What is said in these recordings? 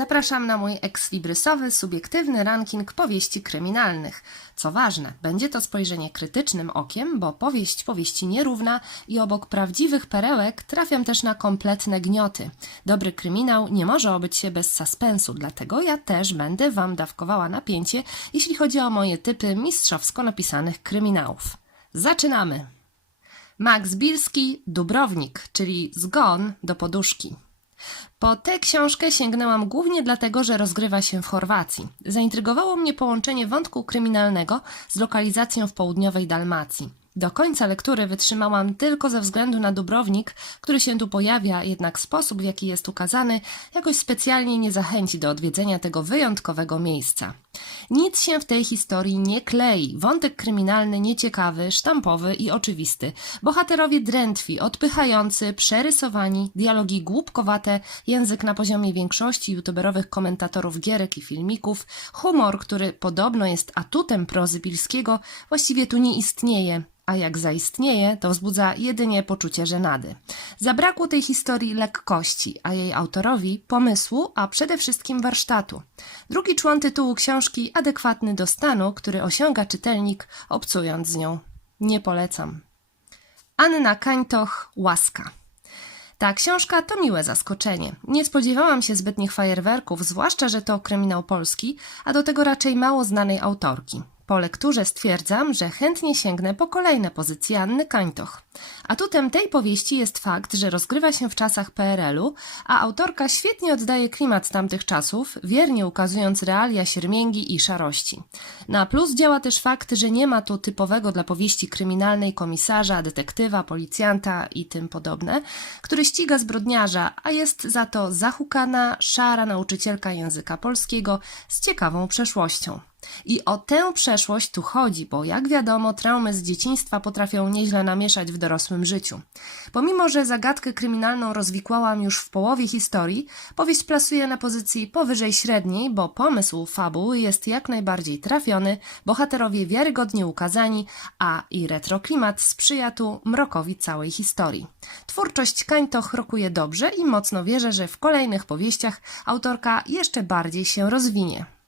zapraszam na mój ekslibrysowy, subiektywny ranking powieści kryminalnych. Co ważne, będzie to spojrzenie krytycznym okiem, bo powieść powieści nierówna i obok prawdziwych perełek trafiam też na kompletne gnioty. Dobry kryminał nie może obyć się bez suspensu, dlatego ja też będę Wam dawkowała napięcie, jeśli chodzi o moje typy mistrzowsko napisanych kryminałów. Zaczynamy! Max Bilski, Dubrownik, czyli Zgon do poduszki. Po tę książkę sięgnęłam głównie dlatego, że rozgrywa się w Chorwacji. Zaintrygowało mnie połączenie wątku kryminalnego z lokalizacją w południowej Dalmacji. Do końca lektury wytrzymałam tylko ze względu na Dubrownik, który się tu pojawia, jednak sposób, w jaki jest ukazany, jakoś specjalnie nie zachęci do odwiedzenia tego wyjątkowego miejsca. Nic się w tej historii nie klei. Wątek kryminalny nieciekawy, sztampowy i oczywisty. Bohaterowie drętwi, odpychający, przerysowani, dialogi głupkowate, język na poziomie większości youtuberowych komentatorów gierek i filmików, humor, który podobno jest atutem prozy Pilskiego, właściwie tu nie istnieje a jak zaistnieje, to wzbudza jedynie poczucie żenady. Zabrakło tej historii lekkości, a jej autorowi pomysłu, a przede wszystkim warsztatu. Drugi człon tytułu książki adekwatny do stanu, który osiąga czytelnik, obcując z nią. Nie polecam. Anna Kańtoch, Łaska. Ta książka to miłe zaskoczenie. Nie spodziewałam się zbytnich fajerwerków, zwłaszcza, że to kryminał polski, a do tego raczej mało znanej autorki. Po lekturze stwierdzam, że chętnie sięgnę po kolejne pozycje Anny Kańtoch. Atutem tej powieści jest fakt, że rozgrywa się w czasach PRL-u, a autorka świetnie oddaje klimat tamtych czasów, wiernie ukazując realia siermięgi i szarości. Na plus działa też fakt, że nie ma tu typowego dla powieści kryminalnej komisarza, detektywa, policjanta i tym podobne, który ściga zbrodniarza, a jest za to zahukana, szara nauczycielka języka polskiego z ciekawą przeszłością. I o tę przeszłość tu chodzi, bo jak wiadomo, traumy z dzieciństwa potrafią nieźle namieszać w dorosłym życiu. Pomimo, że zagadkę kryminalną rozwikłałam już w połowie historii, powieść plasuje na pozycji powyżej średniej, bo pomysł fabuły jest jak najbardziej trafiony, bohaterowie wiarygodnie ukazani, a i retroklimat sprzyja tu mrokowi całej historii. Twórczość Kańtoch rokuje dobrze i mocno wierzę, że w kolejnych powieściach autorka jeszcze bardziej się rozwinie.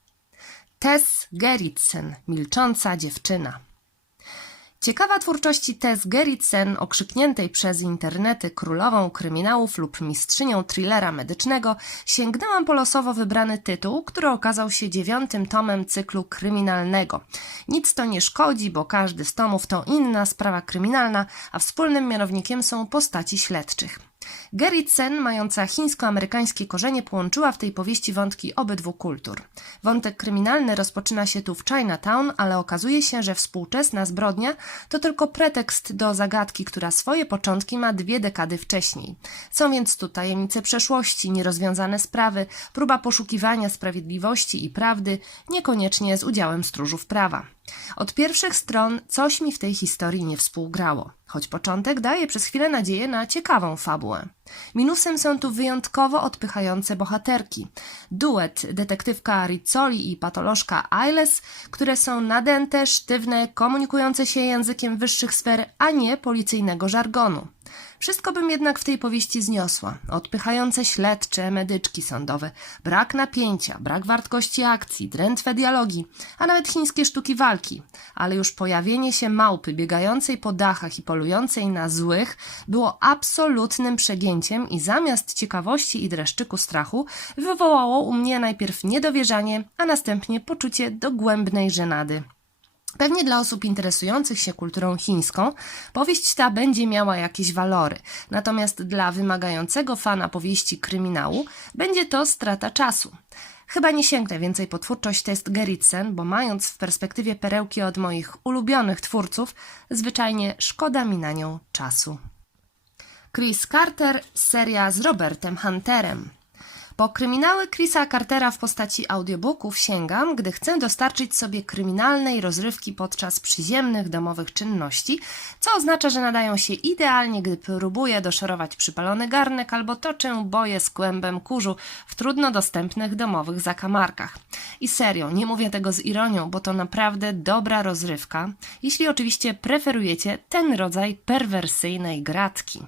Tess Gerritsen, milcząca dziewczyna. Ciekawa twórczości Tess Gerritsen, okrzykniętej przez internety królową kryminałów lub mistrzynią thrillera medycznego, sięgnęłam po losowo wybrany tytuł, który okazał się dziewiątym tomem cyklu kryminalnego. Nic to nie szkodzi, bo każdy z tomów to inna sprawa kryminalna, a wspólnym mianownikiem są postaci śledczych. Gerritsen, mająca chińsko-amerykańskie korzenie, połączyła w tej powieści wątki obydwu kultur. Wątek kryminalny rozpoczyna się tu w Chinatown, ale okazuje się, że współczesna zbrodnia to tylko pretekst do zagadki, która swoje początki ma dwie dekady wcześniej. Są więc tu tajemnice przeszłości, nierozwiązane sprawy, próba poszukiwania sprawiedliwości i prawdy, niekoniecznie z udziałem stróżów prawa. Od pierwszych stron coś mi w tej historii nie współgrało, choć początek daje przez chwilę nadzieję na ciekawą fabułę. Minusem są tu wyjątkowo odpychające bohaterki. Duet detektywka Rizzoli i patolożka Ailes, które są nadęte, sztywne, komunikujące się językiem wyższych sfer, a nie policyjnego żargonu. Wszystko bym jednak w tej powieści zniosła. Odpychające śledcze, medyczki sądowe, brak napięcia, brak wartości akcji, drętwe dialogi, a nawet chińskie sztuki walki. Ale już pojawienie się małpy biegającej po dachach i polującej na złych było absolutnym przegięciem i zamiast ciekawości i dreszczyku strachu wywołało u mnie najpierw niedowierzanie, a następnie poczucie dogłębnej żenady. Pewnie dla osób interesujących się kulturą chińską powieść ta będzie miała jakieś walory, natomiast dla wymagającego fana powieści kryminału będzie to strata czasu. Chyba nie sięgnę więcej po twórczość test Gerritsen, bo mając w perspektywie perełki od moich ulubionych twórców, zwyczajnie szkoda mi na nią czasu. Chris Carter, seria z Robertem Hunterem. Po kryminały Chrisa Cartera w postaci audiobooków sięgam, gdy chcę dostarczyć sobie kryminalnej rozrywki podczas przyziemnych domowych czynności, co oznacza, że nadają się idealnie, gdy próbuję doszorować przypalony garnek albo toczę boje z kłębem kurzu w trudno dostępnych domowych zakamarkach. I serio, nie mówię tego z ironią, bo to naprawdę dobra rozrywka, jeśli oczywiście preferujecie ten rodzaj perwersyjnej gratki.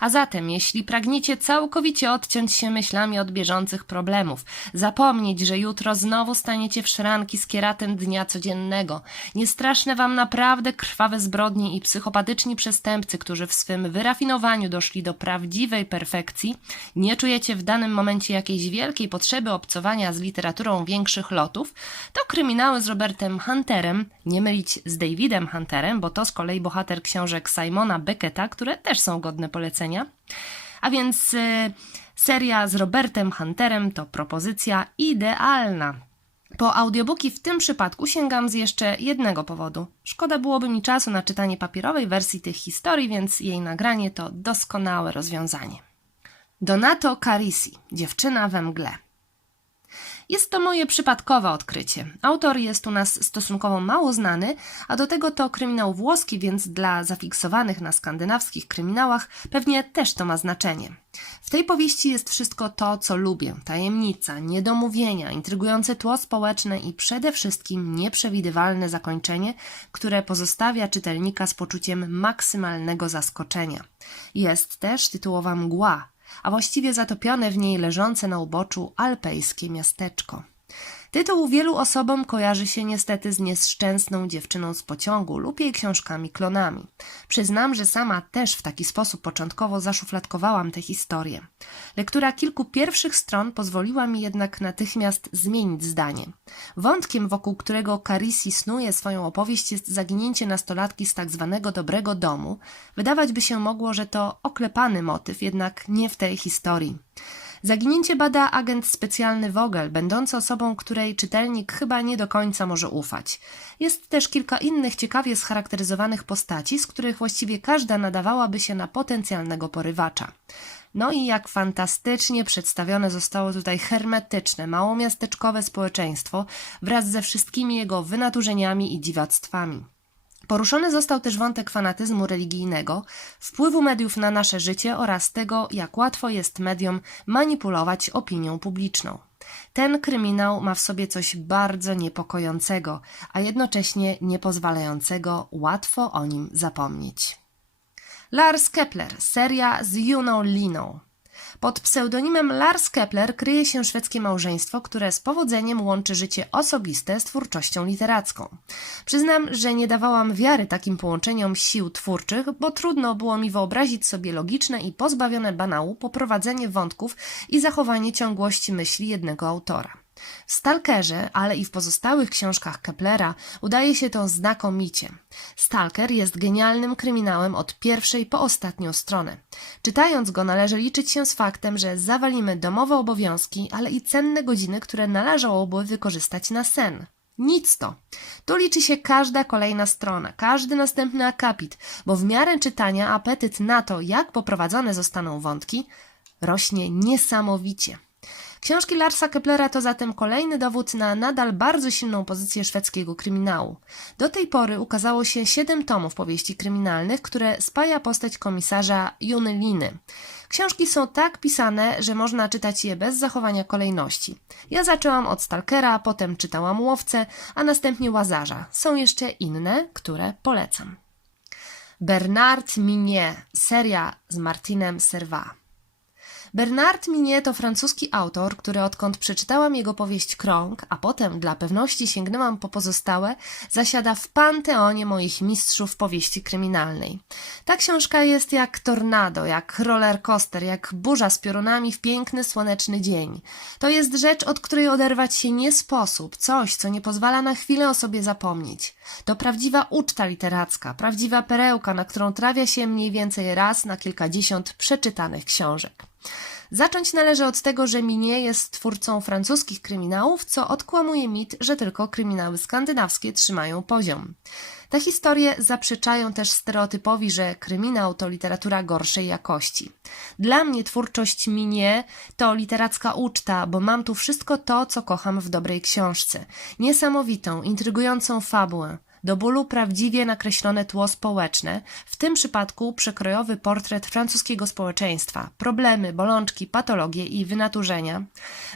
A zatem, jeśli pragniecie całkowicie odciąć się myślami od bieżących problemów, zapomnieć, że jutro znowu staniecie w szranki z kieratem dnia codziennego, nie straszne wam naprawdę krwawe zbrodnie i psychopatyczni przestępcy, którzy w swym wyrafinowaniu doszli do prawdziwej perfekcji, nie czujecie w danym momencie jakiejś wielkiej potrzeby obcowania z literaturą większych lotów, to kryminały z Robertem Hunterem, nie mylić z Davidem Hunterem, bo to z kolei bohater książek Simona Becketa, które też są godne polecenia. A więc y, seria z Robertem Hunterem to propozycja idealna. Po audiobooki w tym przypadku sięgam z jeszcze jednego powodu. Szkoda byłoby mi czasu na czytanie papierowej wersji tych historii, więc jej nagranie to doskonałe rozwiązanie. Donato Carisi, dziewczyna we mgle. Jest to moje przypadkowe odkrycie. Autor jest u nas stosunkowo mało znany, a do tego to kryminał włoski, więc dla zafiksowanych na skandynawskich kryminałach pewnie też to ma znaczenie. W tej powieści jest wszystko to, co lubię: tajemnica, niedomówienia, intrygujące tło społeczne i przede wszystkim nieprzewidywalne zakończenie, które pozostawia czytelnika z poczuciem maksymalnego zaskoczenia. Jest też tytułowa mgła, a właściwie zatopione w niej leżące na uboczu alpejskie miasteczko. Tytuł wielu osobom kojarzy się niestety z nieszczęsną dziewczyną z pociągu lub jej książkami klonami. Przyznam, że sama też w taki sposób początkowo zaszufladkowałam tę historię. Lektura kilku pierwszych stron pozwoliła mi jednak natychmiast zmienić zdanie. Wątkiem, wokół którego Carisi snuje swoją opowieść jest zaginięcie nastolatki z tak zwanego dobrego domu. Wydawać by się mogło, że to oklepany motyw, jednak nie w tej historii. Zaginięcie bada agent specjalny Vogel, będący osobą, której czytelnik chyba nie do końca może ufać. Jest też kilka innych ciekawie scharakteryzowanych postaci, z których właściwie każda nadawałaby się na potencjalnego porywacza. No i jak fantastycznie przedstawione zostało tutaj hermetyczne, małomiasteczkowe społeczeństwo wraz ze wszystkimi jego wynaturzeniami i dziwactwami. Poruszony został też wątek fanatyzmu religijnego, wpływu mediów na nasze życie oraz tego, jak łatwo jest mediom manipulować opinią publiczną. Ten kryminał ma w sobie coś bardzo niepokojącego, a jednocześnie niepozwalającego łatwo o nim zapomnieć. Lars Kepler, seria z Juną Liną. Pod pseudonimem Lars Kepler kryje się szwedzkie małżeństwo, które z powodzeniem łączy życie osobiste z twórczością literacką. Przyznam, że nie dawałam wiary takim połączeniom sił twórczych, bo trudno było mi wyobrazić sobie logiczne i pozbawione banału poprowadzenie wątków i zachowanie ciągłości myśli jednego autora. W Stalkerze, ale i w pozostałych książkach Keplera udaje się to znakomicie. Stalker jest genialnym kryminałem od pierwszej po ostatnią stronę. Czytając go należy liczyć się z faktem, że zawalimy domowe obowiązki, ale i cenne godziny, które należałoby wykorzystać na sen. Nic to. Tu liczy się każda kolejna strona, każdy następny akapit, bo w miarę czytania apetyt na to, jak poprowadzone zostaną wątki, rośnie niesamowicie. Książki Larsa Keplera to zatem kolejny dowód na nadal bardzo silną pozycję szwedzkiego kryminału. Do tej pory ukazało się siedem tomów powieści kryminalnych, które spaja postać komisarza Juny Liny. Książki są tak pisane, że można czytać je bez zachowania kolejności. Ja zaczęłam od Stalkera, potem czytałam Łowcę, a następnie Łazarza. Są jeszcze inne, które polecam. Bernard Minier, seria z Martinem Servat. Bernard Minier to francuski autor, który odkąd przeczytałam jego powieść Krąg, a potem dla pewności sięgnęłam po pozostałe, zasiada w panteonie moich mistrzów powieści kryminalnej. Ta książka jest jak tornado, jak roller coaster, jak burza z piorunami w piękny słoneczny dzień. To jest rzecz, od której oderwać się nie sposób, coś, co nie pozwala na chwilę o sobie zapomnieć. To prawdziwa uczta literacka, prawdziwa perełka, na którą trafia się mniej więcej raz na kilkadziesiąt przeczytanych książek. Zacząć należy od tego, że Minie jest twórcą francuskich kryminałów, co odkłamuje mit, że tylko kryminały skandynawskie trzymają poziom. Te historie zaprzeczają też stereotypowi, że kryminał to literatura gorszej jakości. Dla mnie twórczość Minie to literacka uczta, bo mam tu wszystko to, co kocham w dobrej książce. Niesamowitą, intrygującą fabułę, do bólu prawdziwie nakreślone tło społeczne, w tym przypadku przekrojowy portret francuskiego społeczeństwa, problemy, bolączki, patologie i wynaturzenia.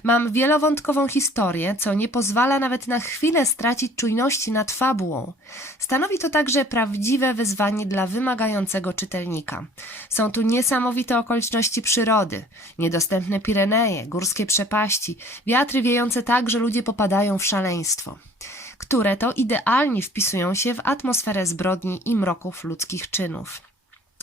Mam wielowątkową historię, co nie pozwala nawet na chwilę stracić czujności nad fabułą. Stanowi to także prawdziwe wyzwanie dla wymagającego czytelnika. Są tu niesamowite okoliczności przyrody, niedostępne Pireneje, górskie przepaści, wiatry wiejące tak, że ludzie popadają w szaleństwo, które to idealnie wpisują się w atmosferę zbrodni i mroków ludzkich czynów.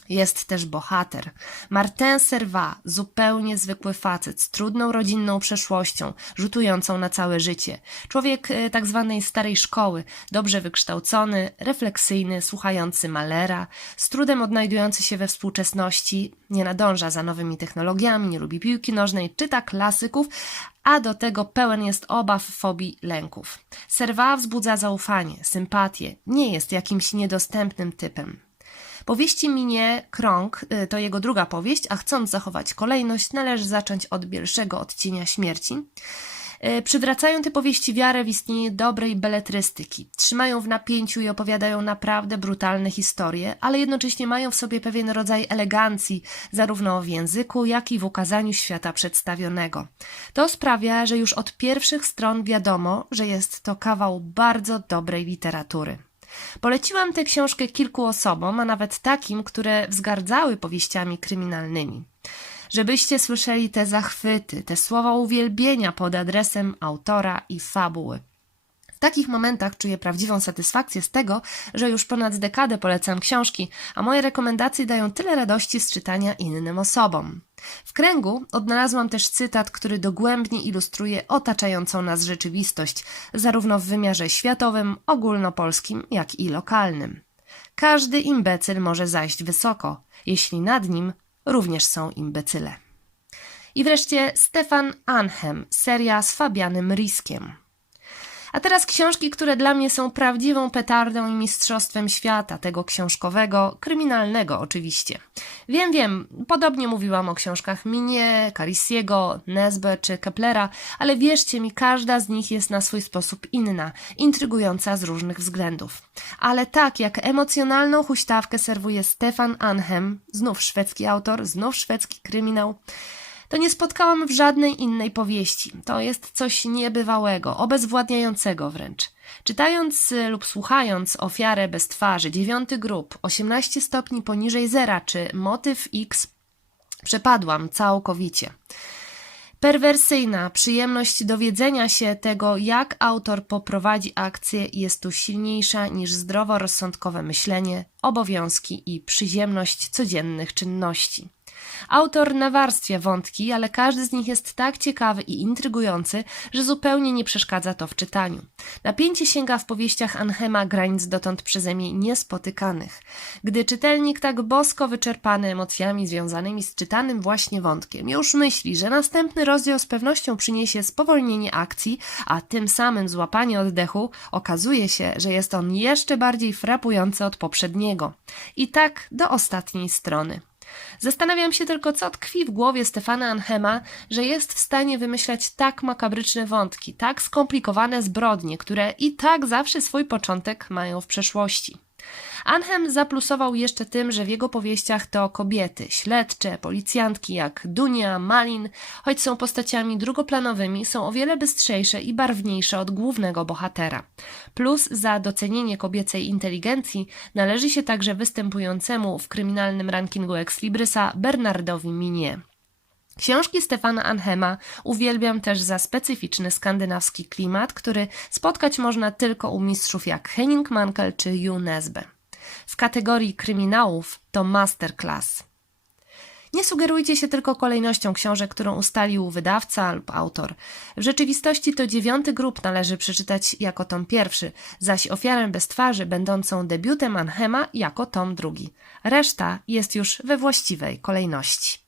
Jest też bohater. Martin Servat, zupełnie zwykły facet z trudną rodzinną przeszłością, rzutującą na całe życie. Człowiek e, tak zwanej starej szkoły, dobrze wykształcony, refleksyjny, słuchający Malera, z trudem odnajdujący się we współczesności, nie nadąża za nowymi technologiami, nie lubi piłki nożnej, czyta klasyków, a do tego pełen jest obaw, fobii, lęków. Servat wzbudza zaufanie, sympatię, nie jest jakimś niedostępnym typem. Powieści minie Krąg y, to jego druga powieść, a chcąc zachować kolejność, należy zacząć od Bielszego Odcienia Śmierci. Y, Przywracają te powieści wiarę w istnienie dobrej beletrystyki. Trzymają w napięciu i opowiadają naprawdę brutalne historie, ale jednocześnie mają w sobie pewien rodzaj elegancji, zarówno w języku, jak i w ukazaniu świata przedstawionego. To sprawia, że już od pierwszych stron wiadomo, że jest to kawał bardzo dobrej literatury. Poleciłam tę książkę kilku osobom, a nawet takim, które wzgardzały powieściami kryminalnymi. Żebyście słyszeli te zachwyty, te słowa uwielbienia pod adresem autora i fabuły. Takich momentach czuję prawdziwą satysfakcję z tego, że już ponad dekadę polecam książki, a moje rekomendacje dają tyle radości z czytania innym osobom. W kręgu odnalazłam też cytat, który dogłębnie ilustruje otaczającą nas rzeczywistość, zarówno w wymiarze światowym, ogólnopolskim, jak i lokalnym. Każdy imbecyl może zajść wysoko, jeśli nad nim również są imbecyle. I wreszcie Stefan Anhem, seria z Fabianem Riskiem. A teraz książki, które dla mnie są prawdziwą petardą i mistrzostwem świata, tego książkowego, kryminalnego oczywiście. Wiem, wiem, podobnie mówiłam o książkach Minie, Carisiego, Nesbe czy Keplera, ale wierzcie mi, każda z nich jest na swój sposób inna, intrygująca z różnych względów. Ale tak jak emocjonalną huśtawkę serwuje Stefan Anhem, znów szwedzki autor, znów szwedzki kryminał, to nie spotkałam w żadnej innej powieści. To jest coś niebywałego, obezwładniającego wręcz. Czytając y, lub słuchając Ofiarę bez twarzy, dziewiąty grób, 18 stopni poniżej zera czy Motyw X, przepadłam całkowicie. Perwersyjna przyjemność dowiedzenia się tego, jak autor poprowadzi akcję, jest tu silniejsza niż zdroworozsądkowe myślenie, obowiązki i przyziemność codziennych czynności. Autor nawarstwia wątki, ale każdy z nich jest tak ciekawy i intrygujący, że zupełnie nie przeszkadza to w czytaniu. Napięcie sięga w powieściach Anhema granic dotąd przeze mnie niespotykanych. Gdy czytelnik tak bosko wyczerpany emocjami związanymi z czytanym właśnie wątkiem już myśli, że następny rozdział z pewnością przyniesie spowolnienie akcji, a tym samym złapanie oddechu, okazuje się, że jest on jeszcze bardziej frapujący od poprzedniego. I tak do ostatniej strony. Zastanawiam się tylko, co tkwi w głowie Stefana Anhema, że jest w stanie wymyślać tak makabryczne wątki, tak skomplikowane zbrodnie, które i tak zawsze swój początek mają w przeszłości. Anhem zaplusował jeszcze tym, że w jego powieściach to kobiety, śledcze, policjantki jak Dunia, Malin, choć są postaciami drugoplanowymi, są o wiele bystrzejsze i barwniejsze od głównego bohatera. Plus za docenienie kobiecej inteligencji należy się także występującemu w kryminalnym rankingu Ex Librysa Bernardowi Minie. Książki Stefana Anhema uwielbiam też za specyficzny skandynawski klimat, który spotkać można tylko u mistrzów jak Henning Mankell czy Ju Nesbe. W kategorii kryminałów to masterclass. Nie sugerujcie się tylko kolejnością książek, którą ustalił wydawca lub autor. W rzeczywistości to dziewiąty grup należy przeczytać jako tom pierwszy, zaś ofiarę bez twarzy, będącą debiutem Anhema, jako tom drugi. Reszta jest już we właściwej kolejności.